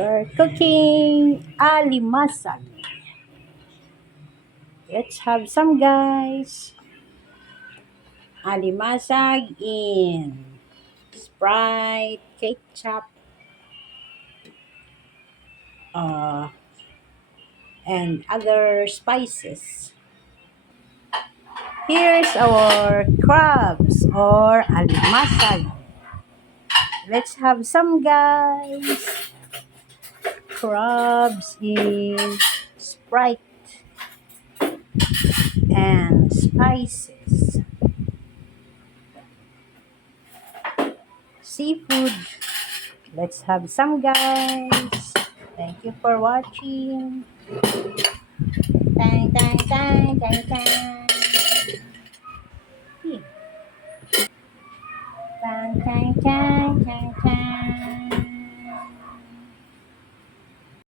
We're cooking alimasag. Let's have some, guys. Alimasag in Sprite, ketchup, uh, and other spices. Here's our crabs or alimasag. Let's have some, guys. Crabs in Sprite and spices. Seafood. Let's have some, guys. Thank you for watching. Tang, tang, tang, tang, tang. Tang, tang, tang, tang, tang.